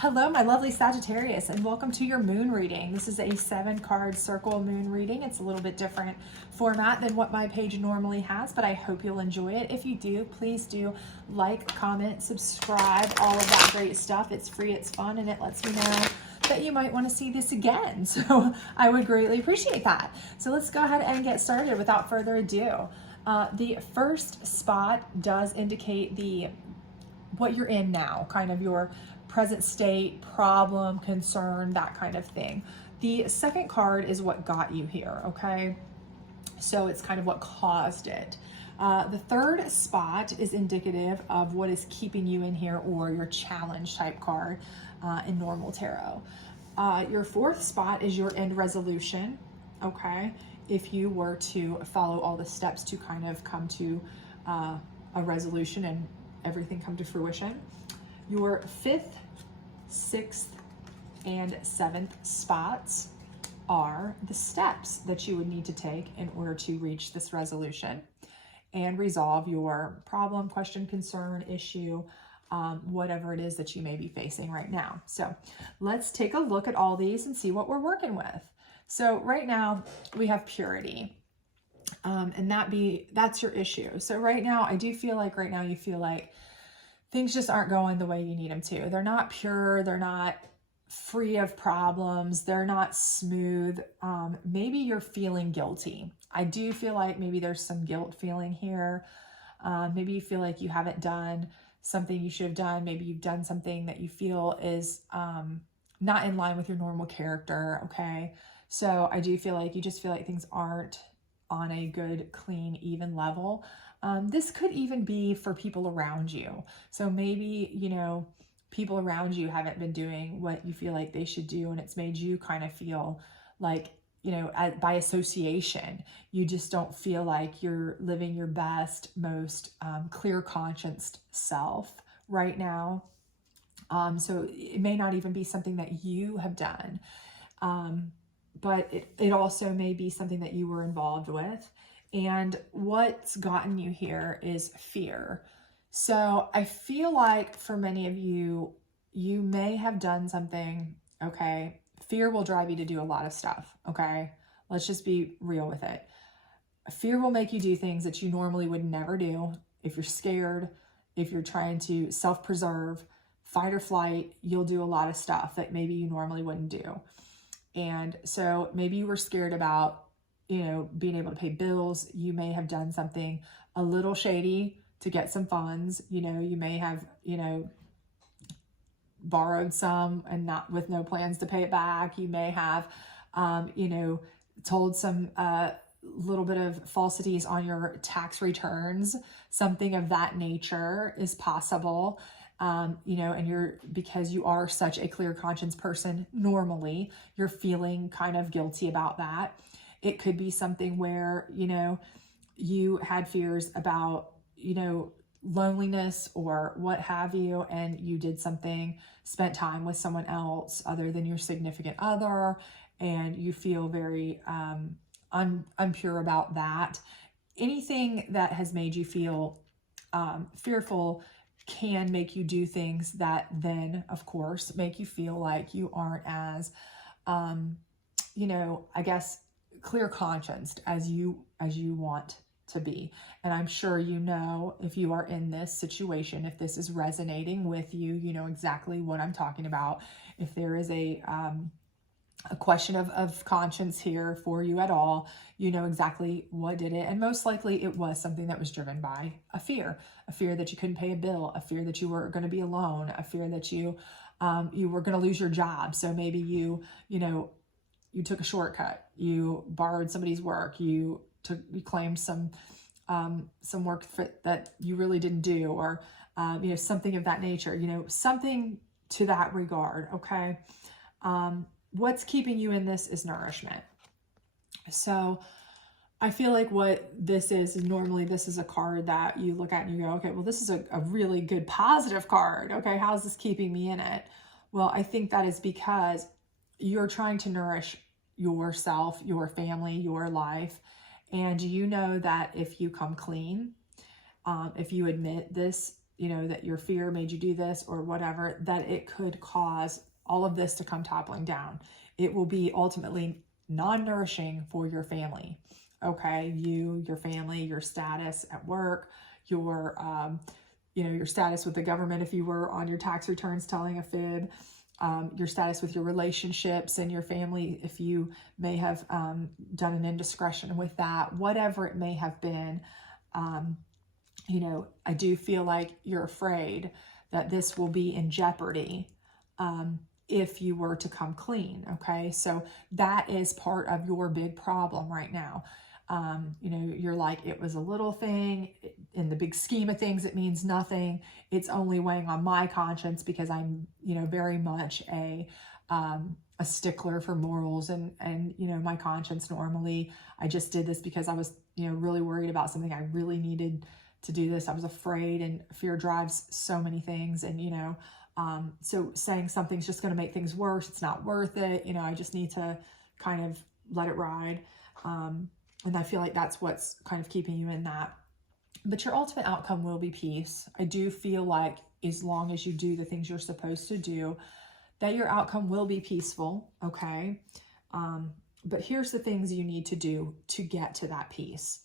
Hello, my lovely Sagittarius, and welcome to your moon reading. This is a 7-card circle moon reading. It's a little bit different format than what my page normally has, but I hope you'll enjoy it. If you do, please do like, comment, subscribe, all of that great stuff. It's free, it's fun, and it lets me know that you might want to see this again. So I would greatly appreciate that. So let's go ahead and get started without further ado. The first spot does indicate what you're in now, kind of your present state, problem, concern, that kind of thing. The second card is what got you here, okay? So it's kind of what caused it. The third spot is indicative of what is keeping you in here, or your challenge type card in normal tarot. Your fourth spot is your end resolution, okay? If you were to follow all the steps to kind of come to a resolution and everything come to fruition. Your fifth, sixth, and seventh spots are the steps that you would need to take in order to reach this resolution and resolve your problem, question, concern, issue, whatever it is that you may be facing right now. So let's take a look at all these and see what we're working with. So right now we have purity. And that's your issue. So right now, I do feel like right now you feel like things just aren't going the way you need them to. They're not pure. They're not free of problems. They're not smooth. Maybe you're feeling guilty. I do feel like maybe there's some guilt feeling here. Maybe you feel like you haven't done something you should have done. Maybe you've done something that you feel is not in line with your normal character. Okay. So I do feel like you just feel like things aren't on a good, clean, even level. This could even be for people around you. So maybe, people around you haven't been doing what you feel like they should do, and it's made you kind of feel like, by association, you just don't feel like you're living your best, most clear conscienced self right now. So it may not even be something that you have done. But it also may be something that you were involved with. And what's gotten you here is fear. So I feel like for many of you, you may have done something, okay? Fear will drive you to do a lot of stuff, okay? Let's just be real with it. Fear will make you do things that you normally would never do. If you're scared, if you're trying to self-preserve, fight or flight, you'll do a lot of stuff that maybe you normally wouldn't do. And so maybe you were scared about, being able to pay bills. You may have done something a little shady to get some funds. You may have, borrowed some and not with no plans to pay it back. You may have, told some little bit of falsities on your tax returns. Something of that nature is possible. And because you are such a clear conscience person, normally you're feeling kind of guilty about that. It could be something where, you had fears about, loneliness or what have you, and you did something, spent time with someone else other than your significant other, and you feel very unpure about that. Anything that has made you feel fearful can make you do things that then, of course, make you feel like you aren't as, I guess, clear conscienced as you want to be. And I'm sure if you are in this situation, if this is resonating with you, you know exactly what I'm talking about. If there is a question of conscience here for you at all, you know exactly what did it. And most likely it was something that was driven by a fear that you couldn't pay a bill, a fear that you were going to be alone, a fear that you were going to lose your job. So maybe you took a shortcut, you borrowed somebody's work, you claimed some work that you really didn't do, or something of that nature, something to that regard. Okay. What's keeping you in this is nourishment. So I feel like what this is normally this is a card that you look at and you go, okay, well, this is a really good positive card. Okay. How's this keeping me in it? Well, I think that is because you're trying to nourish yourself, your family, your life. And you know that if you come clean, if you admit this you know, that your fear made you do this or whatever, that it could cause all of this to come toppling down. It will be ultimately non-nourishing for your family. Okay, your family, your status at work, your you know, your status with the government if you were on your tax returns telling a fib, your status with your relationships and your family if you may have done an indiscretion with that, whatever it may have been. You know, I do feel like you're afraid that this will be in jeopardy if you were to come clean. Okay, so that is part of your big problem right now. You know, you're like, it was a little thing. In the big scheme of things, it means nothing. It's only weighing on my conscience because I'm, you know, very much a stickler for morals and, you know, my conscience normally. I just did this because I was, you know, really worried about something. I really needed to do this. I was afraid, and fear drives so many things. And, you know, so saying something's just going to make things worse, it's not worth it. You know, I just need to kind of let it ride. And I feel like that's what's kind of keeping you in that. But your ultimate outcome will be peace. I do feel like as long as you do the things you're supposed to do, that your outcome will be peaceful, okay? But here's the things you need to do to get to that peace.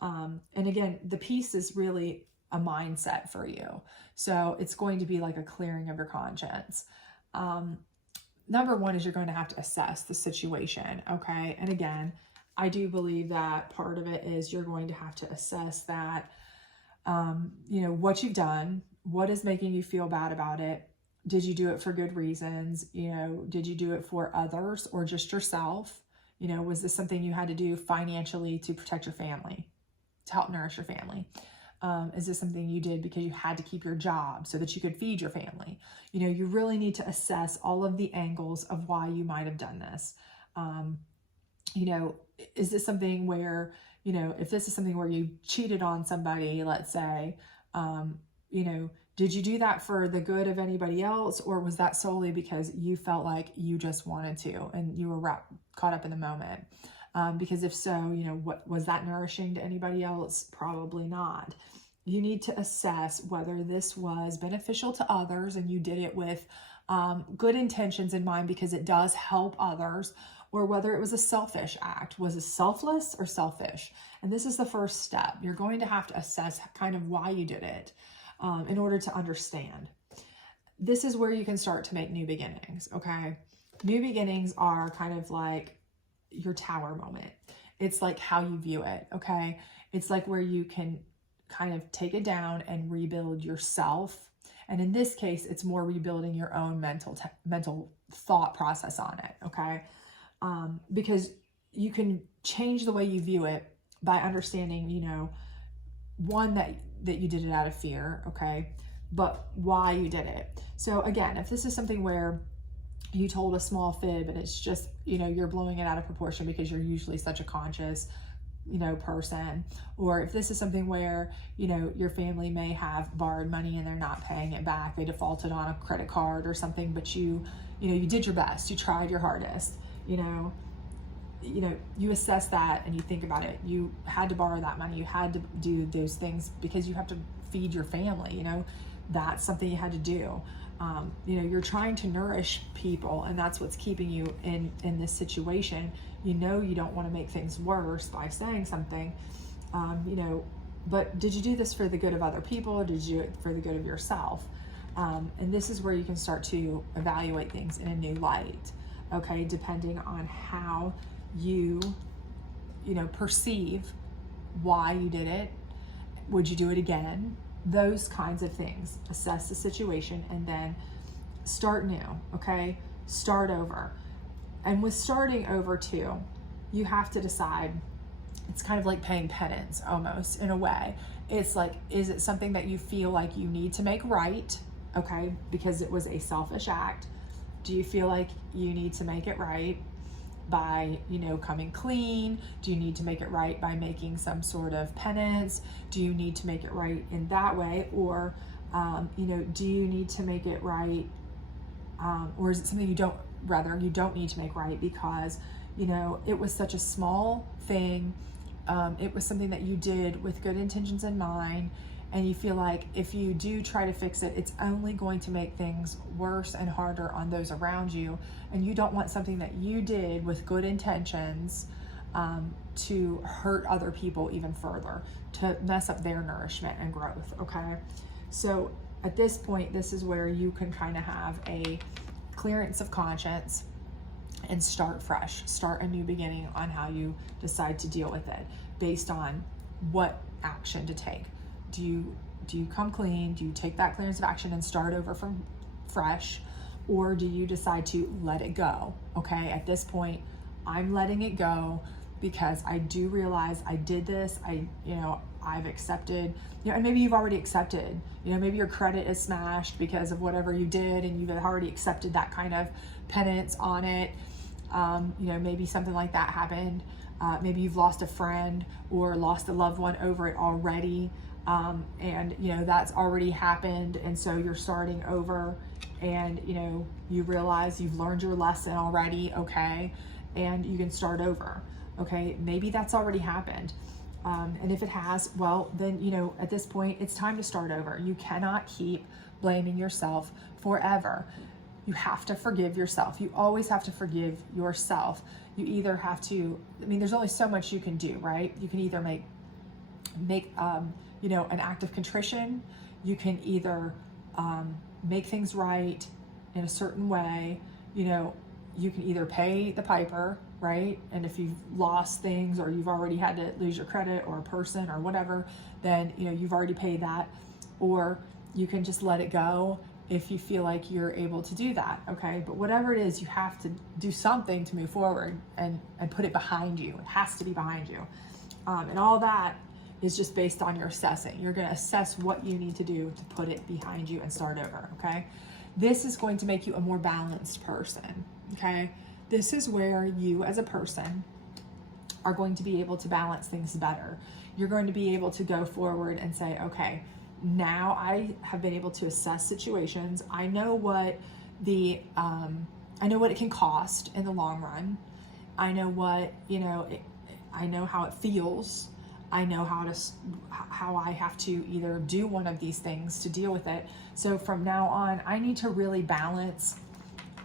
And again, the peace is really a mindset for you. So it's going to be like a clearing of your conscience. Number one is you're going to have to assess the situation, okay? And again, I do believe that part of it is you're going to have to assess that, you know, what you've done, what is making you feel bad about it. Did you do it for good reasons? You know, did you do it for others or just yourself? You know, was this something you had to do financially to protect your family, to help nourish your family? Is this something you did because you had to keep your job so that you could feed your family? You know, you really need to assess all of the angles of why you might have done this. You know, is this something where, you know, if this is something where you cheated on somebody, let's say, you know, did you do that for the good of anybody else? Or was that solely because you felt like you just wanted to and you were caught up in the moment? Because if so, you know, what was that nourishing to anybody else? Probably not. You need to assess whether this was beneficial to others and you did it with good intentions in mind because it does help others, or whether it was a selfish act. Was it selfless or selfish? And this is the first step. You're going to have to assess kind of why you did it in order to understand. This is where you can start to make new beginnings, okay? New beginnings are kind of like your tower moment. It's like how you view it, okay? It's like where you can kind of take it down and rebuild yourself. And in this case, it's more rebuilding your own mental thought process on it, okay? Because you can change the way you view it by understanding, you know, one, that you did it out of fear, okay, but why you did it. So again, if this is something where you told a small fib and it's just, you know, you're blowing it out of proportion because you're usually such a conscious, you know, person, or if this is something where, you know, your family may have borrowed money and they're not paying it back, they defaulted on a credit card or something, but you know, you did your best, you tried your hardest, you know, you assess that and you think about it. You had to borrow that money. You had to do those things because you have to feed your family, you know, that's something you had to do. You know, you're trying to nourish people and that's what's keeping you in this situation. You know, you don't want to make things worse by saying something, you know, but did you do this for the good of other people or did you do it for the good of yourself? And this is where you can start to evaluate things in a new light, okay, depending on how you know, perceive why you did it. Would you do it again? Those kinds of things. Assess the situation and then start new, okay? Start over. And with starting over too, you have to decide, it's kind of like paying penance almost in a way. It's like, is it something that you feel like you need to make right, okay, because it was a selfish act? Do you feel like you need to make it right by, you know, coming clean? Do you need to make it right by making some sort of penance? Do you need to make it right in that way? Or, you know, do you need to make it right? Or is it something you don't need to make right because, you know, it was such a small thing. It was something that you did with good intentions in mind. and you feel like if you do try to fix it, it's only going to make things worse and harder on those around you, and you don't want something that you did with good intentions to hurt other people even further, to mess up their nourishment and growth, okay? So at this point, this is where you can kind of have a clearance of conscience and start fresh, start a new beginning on how you decide to deal with it based on what action to take. Do you come clean? Do you take that clearance of action and start over from fresh? Or do you decide to let it go? Okay, at this point, I'm letting it go because I do realize I did this. I've accepted, and maybe you've already accepted, maybe your credit is smashed because of whatever you did and you've already accepted that kind of penance on it. Maybe something like that happened. Maybe you've lost a friend or lost a loved one over it already. And that's already happened. And so you're starting over and, you realize you've learned your lesson already. Okay. And you can start over. Okay. Maybe that's already happened. And if it has, well, then, at this point, it's time to start over. You cannot keep blaming yourself forever. You have to forgive yourself. You always have to forgive yourself. You either have to, there's only so much you can do, right? You can either make an act of contrition. You can either make things right in a certain way. You can either pay the piper, right? And if you've lost things or you've already had to lose your credit or a person or whatever, then, you've already paid that. Or you can just let it go if you feel like you're able to do that, okay? But whatever it is, you have to do something to move forward and put it behind you. It has to be behind you. And all that is just based on your assessing. You're gonna assess what you need to do to put it behind you and start over, okay? This is going to make you a more balanced person, okay? This is where you as a person are going to be able to balance things better. You're going to be able to go forward and say, okay, now I have been able to assess situations. I know what it can cost in the long run. I know what, I know how it feels. I know how I have to either do one of these things to deal with it. So from now on, I need to really balance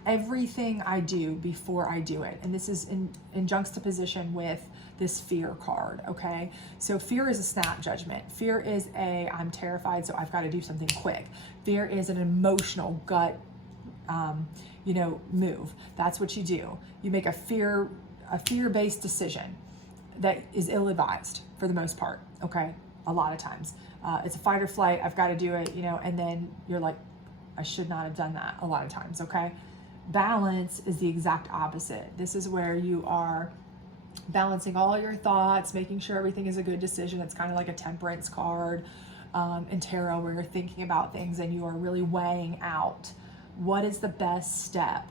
everything I do before I do it. And this is in juxtaposition with this fear card, okay? So fear is a snap judgment. Fear is I'm terrified, so I've got to do something quick. Fear is an emotional gut, move. That's what you do. You make a fear-based decision that is ill-advised for the most part, okay? A lot of times. It's a fight or flight, I've got to do it, and then you're like, I should not have done that a lot of times, okay? Balance is the exact opposite. This is where you are balancing all your thoughts, making sure everything is a good decision. It's kind of like a temperance card in tarot where you're thinking about things and you are really weighing out what is the best step.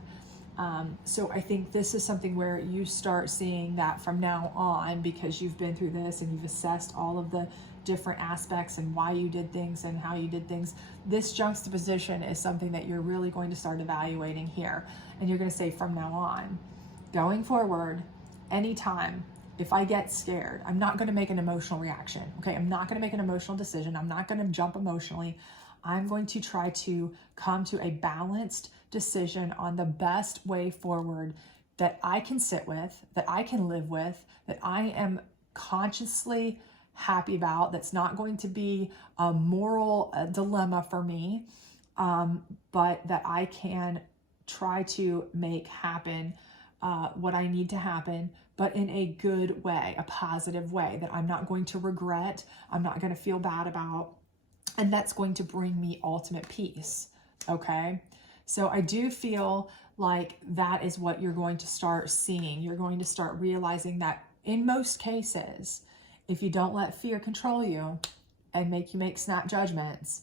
So I think this is something where you start seeing that from now on, because you've been through this and you've assessed all of the different aspects and why you did things and how you did things. This juxtaposition is something that you're really going to start evaluating here. And you're going to say, from now on, going forward, anytime, if I get scared, I'm not going to make an emotional reaction. Okay. I'm not going to make an emotional decision. I'm not going to jump emotionally. I'm going to try to come to a balanced decision on the best way forward that I can sit with, that I can live with, that I am consciously happy about, that's not going to be a moral dilemma for me, but that I can try to make happen what I need to happen, but in a good way, a positive way that I'm not going to regret, I'm not going to feel bad about, and that's going to bring me ultimate peace, okay? So I do feel like that is what you're going to start seeing. You're going to start realizing that in most cases, if you don't let fear control you and make you make snap judgments,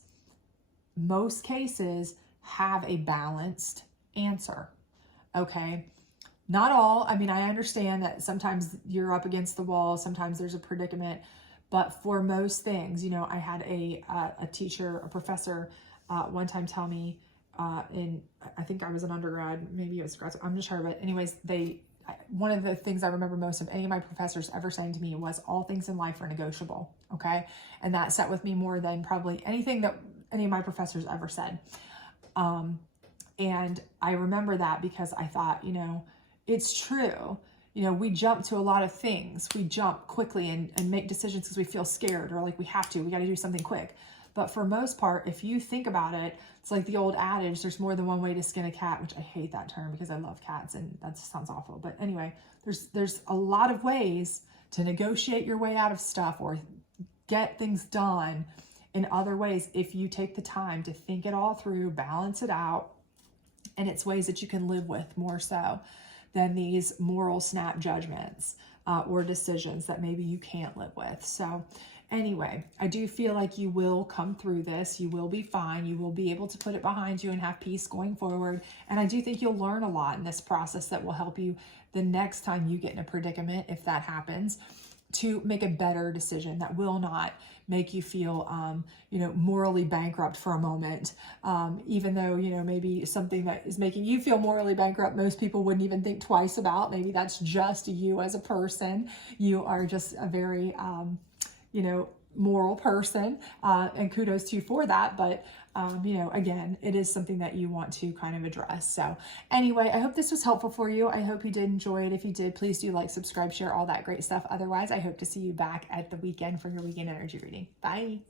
most cases have a balanced answer, okay? Not all. I mean, I understand that sometimes you're up against the wall, sometimes there's a predicament, but for most things, I had a teacher, a professor one time tell me, I think I was an undergrad, maybe it was grad, I'm not sure, but anyways, one of the things I remember most of any of my professors ever saying to me was all things in life are negotiable. Okay. And that sat with me more than probably anything that any of my professors ever said. And I remember that because I thought, you know, it's true. You know, we jump to a lot of things. We jump quickly and make decisions because we feel scared or like we have to. We got to do something quick. But for most part, if you think about it, it's like the old adage, there's more than one way to skin a cat, which I hate that term because I love cats and that sounds awful. But anyway, there's a lot of ways to negotiate your way out of stuff or get things done in other ways if you take the time to think it all through, balance it out, and it's ways that you can live with more so than these moral snap judgments or decisions that maybe you can't live with. So anyway, I do feel like you will come through this. You will be fine. You will be able to put it behind you and have peace going forward. And I do think you'll learn a lot in this process that will help you the next time you get in a predicament, if that happens, to make a better decision that will not make you feel, you know, morally bankrupt for a moment. Even though, you know, maybe something that is making you feel morally bankrupt, most people wouldn't even think twice about. Maybe that's just you as a person. You are just a very, you know, moral person, and kudos to you for that. But, you know, again, it is something that you want to kind of address. So anyway, I hope this was helpful for you. I hope you did enjoy it. If you did, please do like, subscribe, share, all that great stuff. Otherwise, I hope to see you back at the weekend for your weekend energy reading. Bye.